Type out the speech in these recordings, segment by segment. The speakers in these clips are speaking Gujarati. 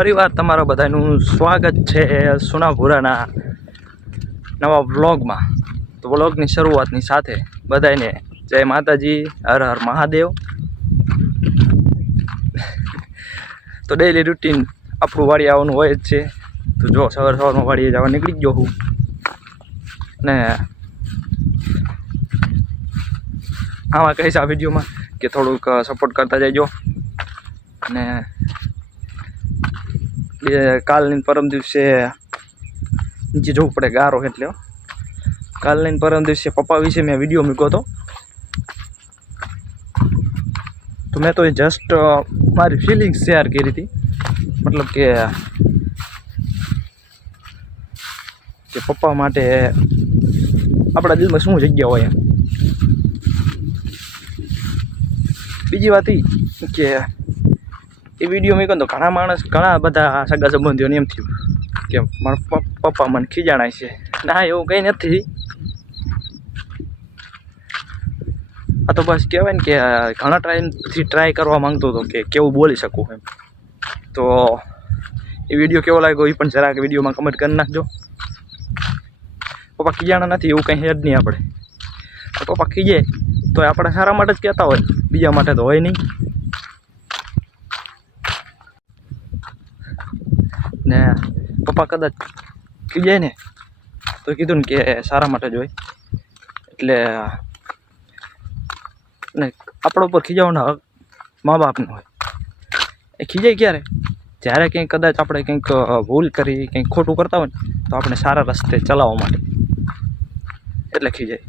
ફરીવાર તમારા બધાનું સ્વાગત છે સોનાપુરાના નવા વ્લોગમાં। તો વ્લોગની શરૂઆતની સાથે બધાને જય માતાજી, હર હર મહાદેવ। તો ડેલી રૂટીન આપણું વાડી આવવાનું હોય જ છે। તો જો સવારમાં વાડીએ જવા નીકળી ગયો હું ને આમાં કહીશ આ વિડીયોમાં કે થોડુંક સપોર્ટ કરતા જજો। અને કાલની પરમ દિવસે નીચે જવું પડે ગારો એટલે કાલની પરમ દિવસે પપ્પા વિશે મેં વિડીયો મૂક્યો હતો। તો મેં તો જસ્ટ મારી ફિલિંગ્સ શેર કરી હતી, મતલબ કે પપ્પા માટે આપણા દિલમાં શું જગ્યા હોય। બીજી વાત એ કે એ વિડીયો મેં કહું તો ઘણા બધા સગા સંબંધીઓને એમ થયું કે મારા પપ્પા મને ખીજાણાય છે। ના, એવું કંઈ નથી। આ તો બસ કહેવાય ને કે ઘણા ટાઈમથી ટ્રાય કરવા માંગતો હતો કે કેવું બોલી શકું એમ। તો એ વિડીયો કેવો લાગ્યો એ પણ જરાક વિડીયોમાં કમેન્ટ કરી નાખજો। પપ્પા ખીજાણા નથી એવું કંઈ હેડ નહીં આપણે। પપ્પા ખીજે તો આપણે સારા માટે જ કહેતા હોય, બીજા માટે તો હોય નહીં ને। પપ્પા કદાચ ખીજાય ને તો કીધું ને કે સારા માટે જ હોય, એટલે ને આપણા ઉપર ખીજાવાનો હક મા બાપનો હોય। એ ખીજાય ક્યારે? જ્યારે કંઈક કદાચ આપણે કંઈક ભૂલ કરી, કંઈક ખોટું કરતા હોય ને તો આપણે સારા રસ્તે ચલાવવા માટે એટલે ખીજાય।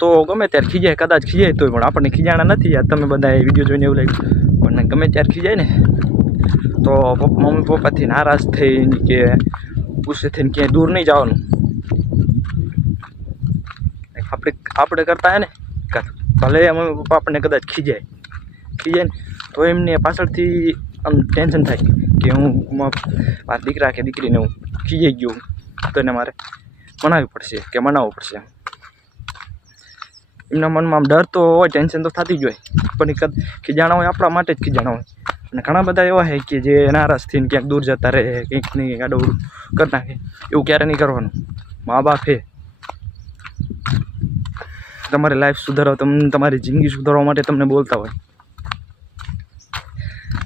તો ગમે ત્યારે ખીજાય, કદાચ ખીજાય તોય પણ આપણને ખીજાણા નથી। આ તમે બધા વિડીયો જોઈને એવું લાગ્યું, પણ ગમે ત્યારે ખીજાય ને તો મમ્મી પપ્પાથી નારાજ થઈને કે ગુસ્સે થઈને ક્યાંય દૂર નહીં જવાનું। આપણે કરતા હે ને ભલે મમ્મી પપ્પા આપણને કદાચ ખીજાય ને તો એમને પાછળથી આમ ટેન્શન થાય કે હું મારા દીકરા કે દીકરીને હું ખીજાઈ ગયો તો એને મારે મનાવવું પડશે કે મનાવવું પડશે। એમના મનમાં આમ ડર તો હોય, ટેન્શન તો થતી જ હોય, પણ એ ખીજાણા હોય આપણા માટે જ ખીજાણા હોય। અને ઘણા બધા એવા છે કે જે નારાજ થઈને ક્યાંક દૂર જતા રહે, કંઈક નહીં આડું કરી નાખે, એવું ક્યારે નહીં કરવાનું। મા બાપ છે તમારી લાઈફ સુધારવા, તમારી જિંદગી સુધારવા માટે તમને બોલતા હોય।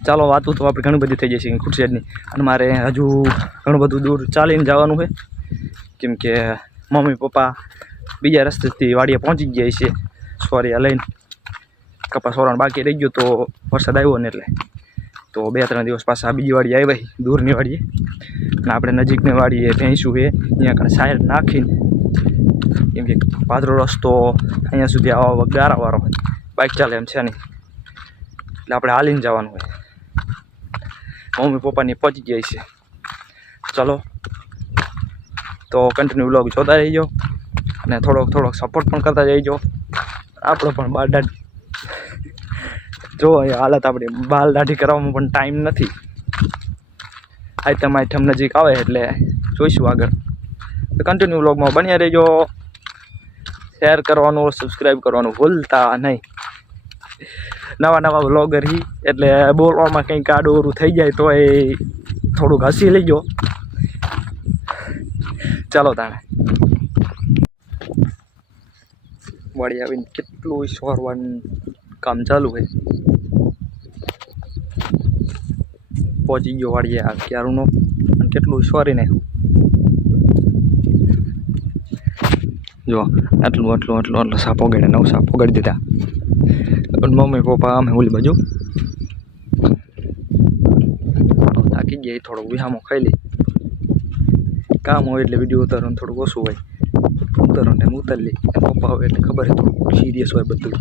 ચાલો, વાતું તો આપણે ઘણી બધી થઈ જશે ખુરશીની, અને મારે હજુ ઘણું બધું દૂર ચાલીને જવાનું છે, કેમ કે મમ્મી પપ્પા બીજા રસ્તેથી વાડીએ પહોંચી ગયા છે સોરિયા લઈને। કપાસ સોરાણ બાકી રહી ગયો તો વરસાદ આવ્યો ને એટલે તો 2-3 દિવસ પાછા બીજી વાડીએ આવ્યા દૂરની વાડીએ, અને આપણે નજીકની વાડીએ ભેંસું છે અહીંયા આગળ સાઈડ નાખીને, કેમ કે પાદરો રસ્તો અહીંયા સુધી આવવા ગારાવાળો હોય, બાઇક ચાલે એમ છે નહીં, એટલે આપણે હાલીને જવાનું હોય। મમ્મી પપ્પાની પહોંચી જાય છે। ચલો તો કન્ટિન્યુ વ્લોગ જોતા રહીજો અને થોડોક સપોર્ટ પણ કરતા જઈજો। આપણો પણ બાલ દાઢી જો હાલત આપણી બાલ દાઢી કરવામાં પણ ટાઈમ નથી। આઈટમ નજીક આવે એટલે જોઈશું આગળ। તો કન્ટિન્યુ વ્લોગમાં બન્યા રહેજો, શેર કરવાનું, સબસ્ક્રાઈબ કરવાનું ભૂલતા નહીં। નવા વ્લોગર હી એટલે બોલવામાં કંઈક આડું થઈ જાય તો એ થોડુંક હસી લેજો। ચાલો તાણે વાડી આવીને કેટલું સોરવાનું કામ ચાલુ છે। પહોંચી ગયો વાડીએ આ ક્યારનો, અને કેટલું સોરી નાખ્યું જો। આટલું સાપ ઓગાડ્યા, 9 સાપ ઓગાડી દીધા। મમ્મી પપ્પા અમે ઓલી બાજુ થાકી ગયા, થોડોક વિહામો ખાઈ લે, કામ હોય એટલે વિડીયો ઉતારવાનું થોડુંક ઓછું હોય, ઉતારવાનો ટાઈમ ઉતારી લે। પપ્પા હોય એટલે ખબર છે થોડુંક સિરિયસ હોય બધું।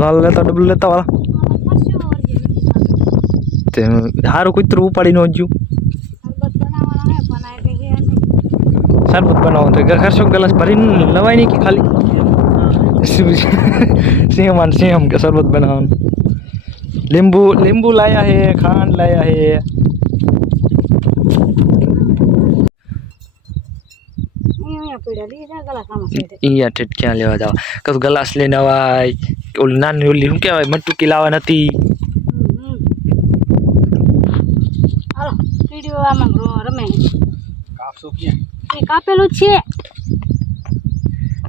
લાલ લેતા ડબલું લેતા વાળા તે સારું કૂતરું ઉપાડી ન જ્યું। શરબત બનાવો તો ઘરસો ગ્લાસ ભરીને લવાય નહીં કે ખાલી સિંહમાન સિંહમ કે શરબત બનાવવાનું नींबू लाया है, खांड लाया है। અહીંયા ઠેઠ ક્યાં લેવા જાવ કશું ગ્લાસ લઈને આવાય ઓલી નાની ઓલી શું કહેવાય મટુકી લાવવા નથી હાલો વિડિયો આમાં રમે કાપસો ક્યાં એ કાપેલું છે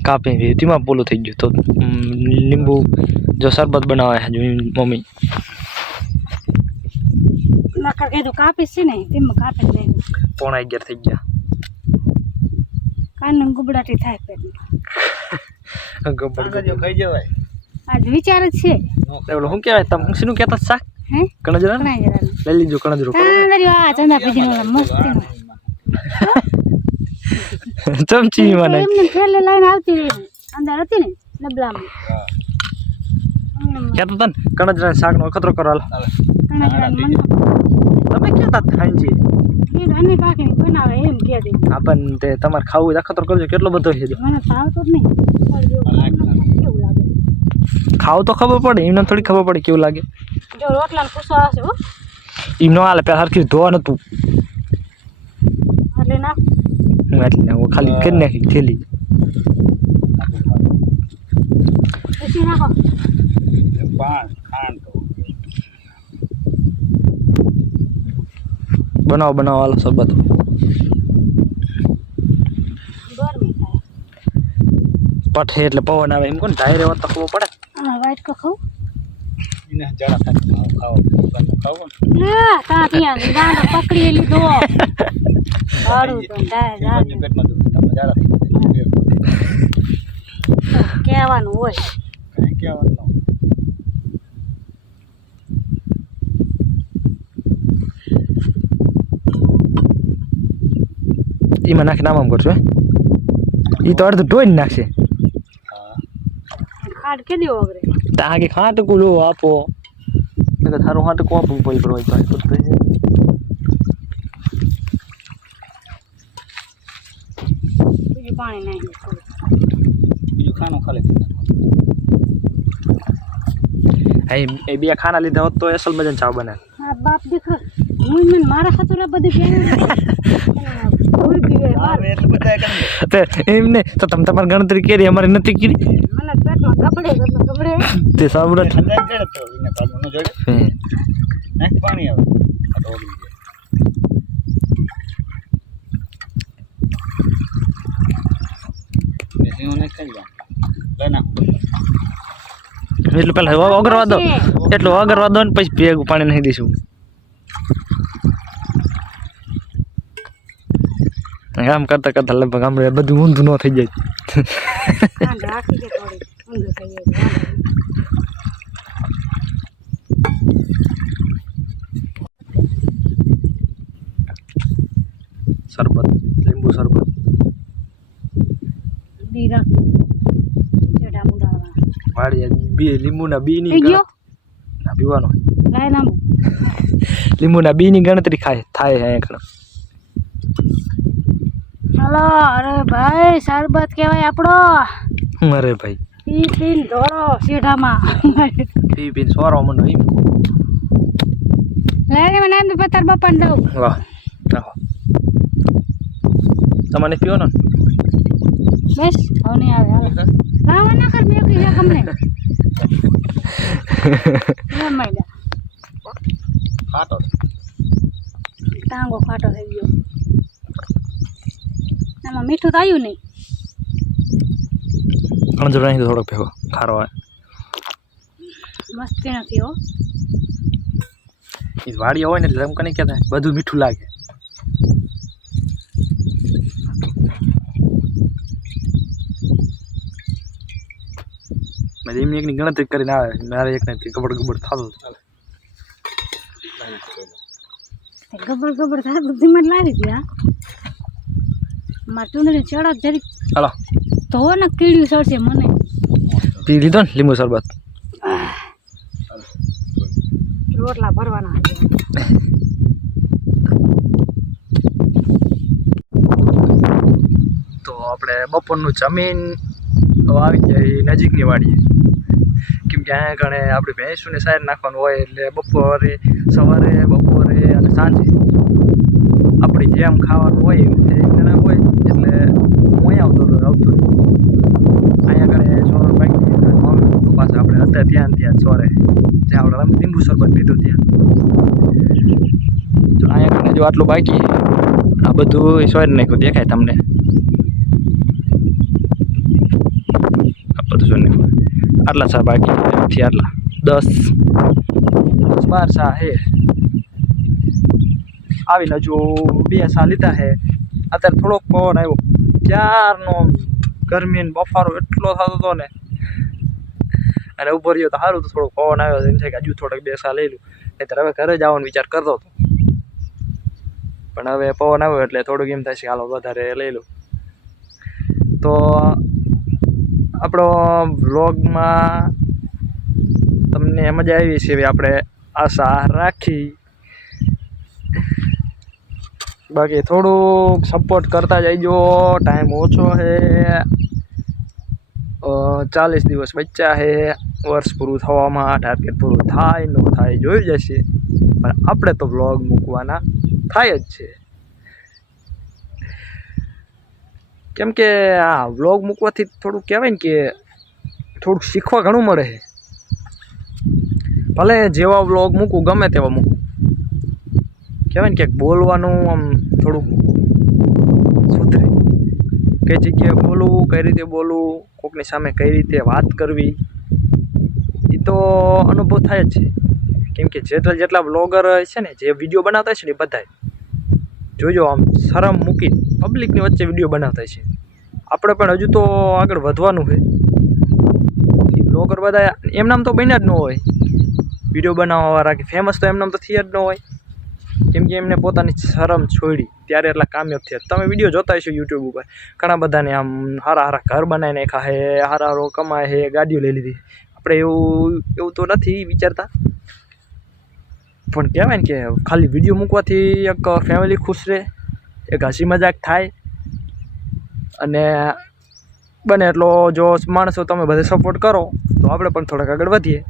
કાપી વેતીમાં પોલું થઈ ગયું તો લીંબુ જો શરબત બનાવે છે જો મમ્મી નકર કે તો કાપી છે ને તેમાં કાપી લે 11:30 થઈ ગયા કાન ગુબડાટી થાય પેટમાં ગબ્બર ખાઈ જવાય આજ વિચાર જ છે ઓલો શું કહેવાય તમે શીનું કહેતા શાક હે કણજરા કણાજરા લઈ લીજો કણજરો કણાજરા આ ચંદા પીજીનો મસ્ત ચમચી મને એમને થેલે લઈને આવતી રહી અંદર હતી ને ડબલામાં કહેતા તન કણજરા શાકનો અખતરો કરો હાલ કણાજરા મન તમે કહેતા ખાંજી એ ધને કાકીને બનાવે એમ કહે દે આપણ તે તમારે ખાવું હોય અખતરો કરજો કેટલો બધો છે મને ભાવતો જ નહીં કેવું લાગે ખાવ તો ખબર પડે એમને થોડી ખબર પડે કેવું લાગે જો રોટલાને પૂછો આવશે હો એમનો હાલે પેલા હરખી ધોવા નતું એટલે ના હું એટલે હું ખાલી કરી નાખી થેલી પછી નાખો બનાવો હાલો શરબત ગરમી થાય પઠે એટલે પવન આવે એમ કોને ધાયરે હોત તો ખબર પડે આ વાઈટ કો ખાવ એને જરા ખાવ ના તા ત્યાં ગાંડો પકડી લીધો હારું તો ડાય પેટમાં તમે જરા કહેવાનું હોય કઈ કહેવાનું એમાં નાખી નામ કરજો એ તો અડધું ધોઈ નાખશે ખાડ કે દેવો વગરે તાકે ખાટકું લો આપો મેં થારું ખાટકું આપવું પડે પ્રવાજ ભાઈ બીજું પાણી નાખી બીજું ખાનું ખાલી એ બે ખાના લીધા હોત તો અસલ મજાની ચા બને હા બાપ દેખો હું મને મારા ખાતર બધું એમને તો તમે તમારી ગણતરી કરી અમારી નથી કરી મને પેટમાં ગબડે તે સાંભળો પાણી આવે એટલું પેલા અગરવા દો એટલું અગરવા દો ને પછી ભેગું પાણી નાખી દઈશું આમ કરતા કરતા લગભગ આમ બધું ઊંધું ન થઈ જાય રાખી દે થોડી ઊંધું થઈ જાય શરબત લીંબુ શરબત બી રાખ જેડા મુડાળવા વાડી બી લીંબુના બીની થઈ ગયો ના પીવાનો લાય નામ લીંબુના બીની ગણતરી થાય હે એકણ હલો અરે ભાઈ શરબત કહેવાય આપણો અરે ભાઈ પી પીન ધોરો સીઢામાં પી સોરો મને એમ લાગે મને આમ પતાર બાપાને દઉં વાહ આહો તમને પીવો ને બસ હવે નહીં આવે હાલો લાવા ના કર મેં કીધું તમને એમ માયડા ખાટો ટાંગો ખાટો થઈ ગયો આમાં મીઠું તો આવ્યું નહીં કણજર નાખી થોડોક ભેગો ખારો હોય મસ્તી નથી હો એ વાડી હોય ને એટલે એમ કને કહેતા બધું મીઠું લાગે મેં એમની એકની ગણતરી કરીને આવે મારે એકને ગબડ થતું ગબર થાય બુદ્ધિ માં લાવી હતી હા મારે ચૂંદડી ચડત જરી હાલો તો ને કીડ્યું ચડશે મને પી લીધો ને લીંબુ શરબત રોટલા ભરવાના તો આપણે બપોરનું જમીન આવી જાય નજીકની વાડીએ કે કેમ કે અહીંયા કણે આપણે ભેંસુને સાઈડ નાખવાનું હોય એટલે બપોરે સવારે બપોરે અને સાંજે આપણી જેમ ખાવાનું હોય એવી રીતે ઘણા હોય એટલે હું અહીંયા આવતો રહ્યો અહીંયા કણે સોર બાકી મમ્મી પપ્પા પાસે આપણે હતા ત્યાં સોરે જ્યાં આપણે લીંબુ શરબત પીધું ત્યાં તો અહીંયા કણે જો આટલું બાકી આ બધું સોર નાખ્યું દેખાય તમને આ બધું સોર નાખ્યું આટલા સા બાકી થી આટલા 10-12 સા હે આવીને હજુ 2 સા લીધા હે અત્યારે થોડોક પવન આવ્યો ક્યારનો ગરમી બફારો એટલો થતો હતો ને અને ઉપર ગયો તો સારું તો થોડોક પવન આવ્યો એમ છે કે હજુ થોડાક 2 સા લઈ લઉં નહીંતર હવે ઘરે જવાનો વિચાર કરતો હતો પણ હવે પવન આવ્યો એટલે થોડુંક એમ થાય છે હાલો વધારે લઈ લઉં તો આપણો વ્લોગમાં તમને મજા આવી છે એવી આપણે આશા રાખી બાકી થોડુંક સપોર્ટ કરતા જઈજો ટાઈમ ઓછો છે 40 દિવસ બચ્યા છે વર્ષ પૂરું થવામાં ટાર્ગેટ પૂરું થાય ન થાય જોઈ જશે પણ આપણે તો વ્લોગ મૂકવાના થાય જ છે કેમ કે આ વ્લોગ મૂકવાથી થોડુંક કહેવાય ને કે થોડુંક શીખવા ઘણું મળે છે ભલે જેવા વ્લોગ મૂકું ગમે તેવા મૂકું કહેવાય ને કે બોલવાનું આમ થોડુંક સુધરે કઈ જગ્યાએ બોલવું કઈ રીતે બોલવું કોકની સામે કઈ રીતે વાત કરવી એ તો અનુભવ થાય જ છે કેમ કે જેટલા વ્લોગર છે ને જે વિડીયો બનાવતા છે ને એ બધાય જોજો આમ શરમ મૂકી પબ્લિકની વચ્ચે વિડીયો બનાવતા છે આપણે પણ હજુ તો આગળ વધવાનું છે વ્લોગર બધા એમ નામ તો બન્યા જ ન હોય વિડીયો બનાવવાવાળા કે ફેમસ તો એમ નામ તો થયા જ ન હોય કેમ કે એમને પોતાની શરમ છોડી ત્યારે એટલા કામયાબ થયા તમે વિડીયો જોતા હશો યુટ્યુબ ઉપર ઘણા બધાને આમ સારા ઘર બનાવીને ખાય સારા કમાય છે ગાડીઓ લઈ લીધી આપણે એવું તો નથી વિચારતા પણ કહેવાય ને કે ખાલી વિડીયો મૂકવાથી એક ફેમિલી ખુશ રહે એક હસી મજાક થાય અને બને એટલો જો માણસો તમે બધે સપોર્ટ કરો તો આપણે પણ થોડાક આગળ વધીએ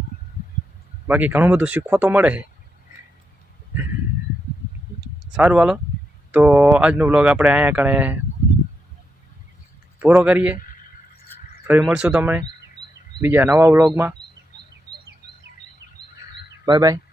બાકી ઘણું બધું શીખવા તો મળે છે સારું હાલો તો આજનો વ્લોગ આપણે અહીંયા કણે પૂરો કરીએ ફરી મળશું તમને બીજા નવા વ્લોગમાં બાય બાય